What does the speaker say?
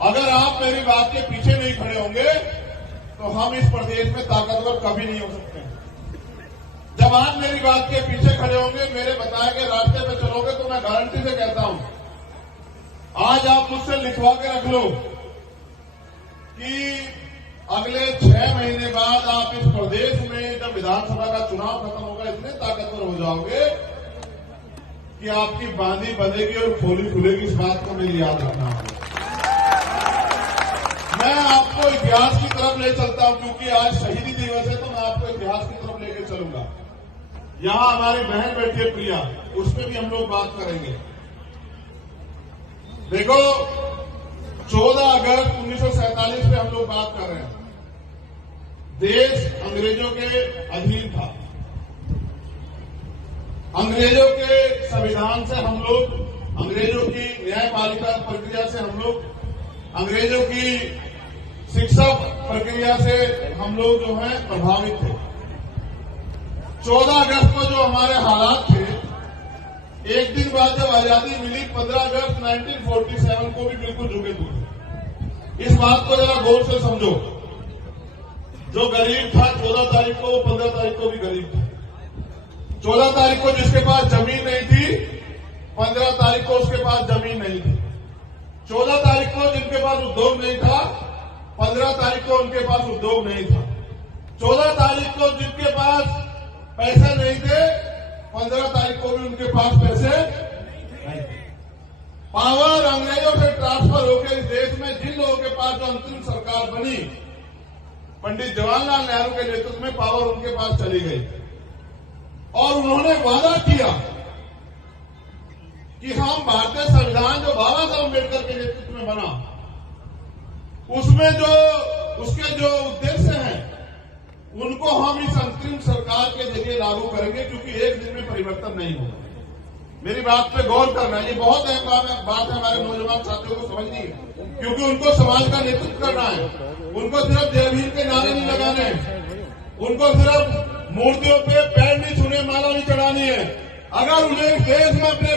अगर आप मेरी बात के पीछे नहीं खड़े होंगे तो हम इस प्रदेश में ताकतवर कभी नहीं हो सकते। जब आप मेरी बात के पीछे खड़े होंगे, मेरे बताए गए रास्ते पे चलोगे, तो मैं गारंटी से कहता हूं, आज आप मुझसे लिखवा के रख लो कि अगले 6 महीने बाद आप इस प्रदेश में जब विधानसभा का चुनाव खत्म होगा, इतने ताकतवर हो जाओगे कि आपकी बांधी बंधेगी और खोली खुलेगी। इस बात को मेरी याद रखना होगा। मैं आपको इतिहास की तरफ ले चलता हूं, क्योंकि आज शहीदी दिवस है, तो मैं आपको इतिहास की तरफ लेके चलूंगा। यहां हमारी बहन बैठी है प्रिया, उस पर भी हम लोग बात करेंगे। देखो, 14 अगस्त 1947 पे हम लोग बात कर रहे हैं। देश अंग्रेजों के अधीन था। अंग्रेजों के संविधान से हम लोग, अंग्रेजों की न्यायपालिका प्रक्रिया से हम लोग, अंग्रेजों की शिक्षा प्रक्रिया से हम लोग जो है प्रभावित थे। 14 अगस्त को जो हमारे हालात थे, एक दिन बाद जब आजादी मिली 15 अगस्त 1947 को भी बिल्कुल झुके थे। इस बात को जरा गौर से समझो। जो गरीब था 14 तारीख को, वो 15 तारीख को भी गरीब था। 14 तारीख को जिसके पास जमीन नहीं थी, 15 तारीख को उसके पास जमीन नहीं थी। 14 तारीख को जिनके पास उद्योग नहीं था, 15 तारीख को उनके पास उद्योग नहीं था। 14 तारीख को जिनके पास पैसे नहीं थे, 15 तारीख को भी उनके पास पैसे नहीं थे। पावर अंग्रेजों से ट्रांसफर होकर इस देश में जिन लोगों के पास जो अंतिम सरकार बनी, पंडित जवाहरलाल नेहरू के नेतृत्व में पावर उनके पास चली गई और उन्होंने वादा किया कि हम भारतीय संविधान जो बाबा साहब अम्बेडकर के नेतृत्व में बना, उसमें जो उसके जो उद्देश्य हैं, उनको हम इस अंतरिम सरकार के जरिए लागू करेंगे, क्योंकि एक दिन में परिवर्तन नहीं होगा। मेरी बात पे गौर करना है। ये बहुत अहम बात है हमारे नौजवान साथियों को समझनी है, क्योंकि उनको समाज का नेतृत्व करना है। उनको सिर्फ जय भीम के नारे नहीं लगाने हैं, उनको सिर्फ मूर्तियों पे पैर नहीं छूने, माला नहीं चढ़ानी है। अगर उन्हें देश में अपने